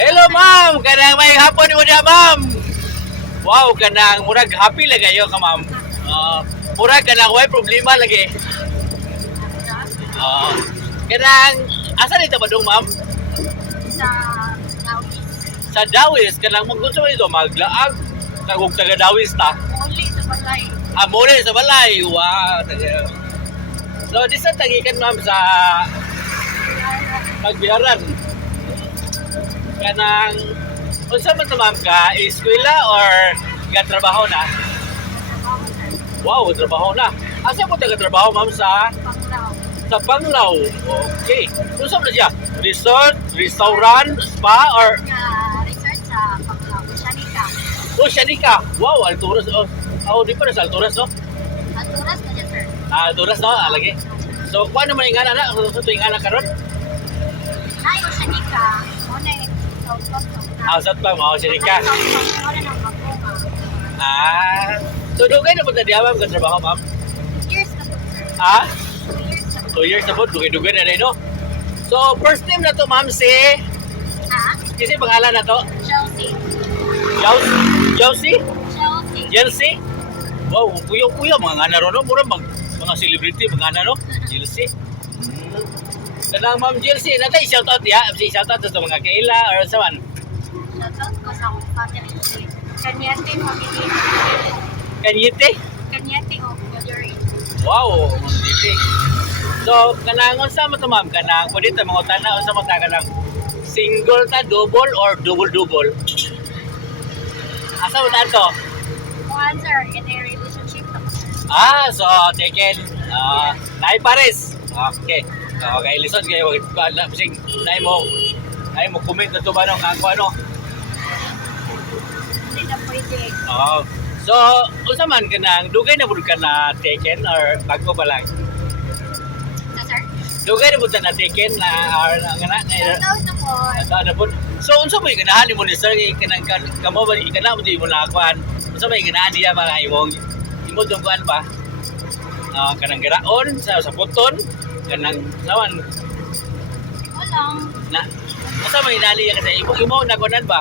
Hello ma'am, kanang may hapon mo na ma'am. Wow, kanang murag happy lang kayo ka ma'am. Murag kanang way problema lagi. Kanang asa dito ba dong ma'am? Sa Dawis. Sa Dawis, kanang maggusto ito maglaag. Kagog taga Dawis ta. Muli sa balay. Muli sa balay. Wow, taga. So, di sa tagikan ma'am sa Pagbiaran. Kanang unsa man to ma'am ka, eskwela or gatrabaho na? Wow, trabaho na. Asa mo taga-trabaho ma'am sa Panglao. Okay. Unsa man siya? Resort, restaurant, spa or Resort sa Panglao. Shanika. Shanika. Wow, Alturas. Di pa sa Alturas no? Alturas na dyan, sir. Alturas no, lagi. So, kuha naman yung ingana na? Kung ito yung ingana karon? Ayo, Shanika. Muna yung Sat pa, Shanika. Muna ng magunga. So dugay na po na diya ma'am ka trabaho ma'am? 2 years na po, sir. 2 years na po. 2 years na po, dugay na rin no? So first name na to ma'am si kasi pangalan na to? Chelsea. Chelsea? Chelsea. Chelsea? Wow, kuya mga nga na ron no? Mura mga celebrity mga nga no? Chelsea. Kanang ma'am Chelsea, natay shoutout ya? Shoutout sa mga kaila or sa man? Shoutout ko sa akong family. Kanyate, family. Kanyite? Kanyate o Gathering. Wow, Kanyite. So, kanang unsa mo to ma'am? Kanang pwede ta mga tanaw unsa mo ta kanang single ta, double or double-double? Asa mo ta to? Kung answer, in a relationship na po, sir. So taken nai pares. Okay. Okay, listen kayo sing nai mo comment na to ba nung ano? Hindi na pwede. So, unsa man kanang dugay na bud ka na taken or bago pa lang? Sir? Dugay na bud na taken na or ngana Shoutout na po. na po. So unsa may ganahan mo ni sir kanang kamo ba ikana mo di mo nakakuan? Unsa may ganahan niya mga imong dungkuan ba? Kanang garaon sa puton kanang sawan Walang. na unsa may nali kasi imo nakunan ba?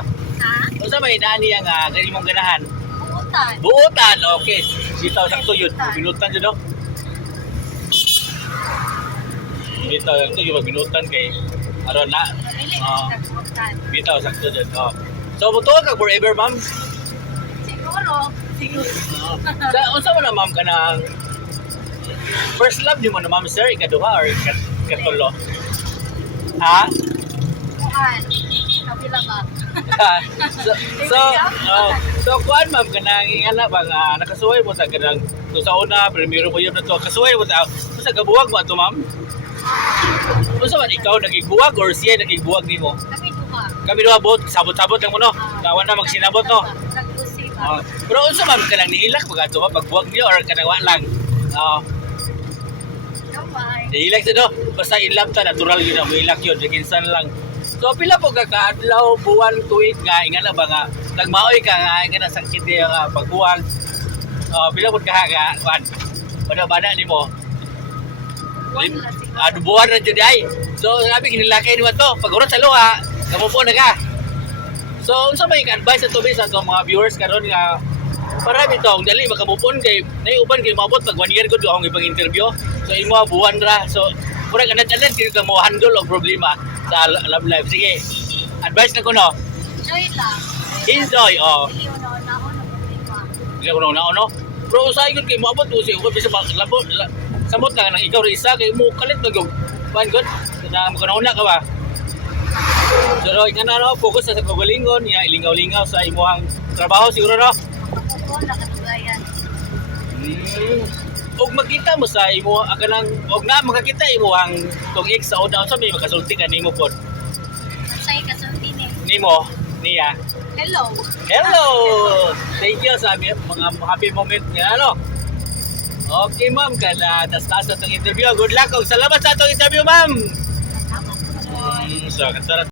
Unsa may nali nga gani mong ganahan? Buutan. Buutan, okay. Bitaw sakto yun. Binutan yun, no? Bitaw sakto yun, binutan kay aron na. Pili na buutan. Bitaw sakto yun, So, mutuwa ka forever, ma'am? Siguro. Unsa mo na, ma'am, ka ng first love niyo mo na, ma'am, sir? Ikaduha or ikatulo? Ha? Kuhan. Kabila ba? So kuan ma'am kanang ingana ba nga nakasuway mo sa kanang sa una primero mo yun na to kasuway mo sa gabuwag mo ato ma'am? Unsa man ikaw nagigbuwag or siya nagigbuwag nimo? Kami duha bot sabot-sabot lang mo no. Kawan na magsinabot no. Pero unsa ma'am kanang nihilak pag ato pagbuwag niyo or kanang wa lang? Nihilak sa no. Basta in love ta natural yun mo hilak yun kinsan lang. So pila po kakaadlaw buwan tuig nga ingana ba nga nagmaoy ka nga ingana sakit niya nga pagbuwag. Pila po ka kuan. Bada nimo. Buwan na jud ay. So sabi kinilakay nimo to pag urot sa luha kamo po na ka. So unsa may advice ato sa atong mga viewers karon nga para bitong dali makamupon kay naiuban kay maabot pag 1 year gud akong ibang interview. So imo buwan ra. So murag anad-anad kini ka mo handle og problema sa love life. Sige, advice na ko no? Enjoy lang. Enjoy, Hindi una-una na problema. Hindi ko na no? Pero usay ko kay moabot ko siya. Kung bisa labot, samot na nang ikaw rin isa, kay mo kalit na gawin. Fine, good. Na magkanauna ka ba? Pero ika na no, focus sa kagalingon, ilingaw-lingaw sa imuhang trabaho siguro no? Makapupon na katugayan. Og makita mo sa imo kanang og na makakita imo ang tong ex sa una unsa may makasulti ka nimo pod Masay kasulti ni. nimo niya Hello. Thank you sa mga happy moment nga ano. Okay ma'am kada tas-tas na tong interview. Good luck og salamat sa atong interview ma'am. Salamat po. So katara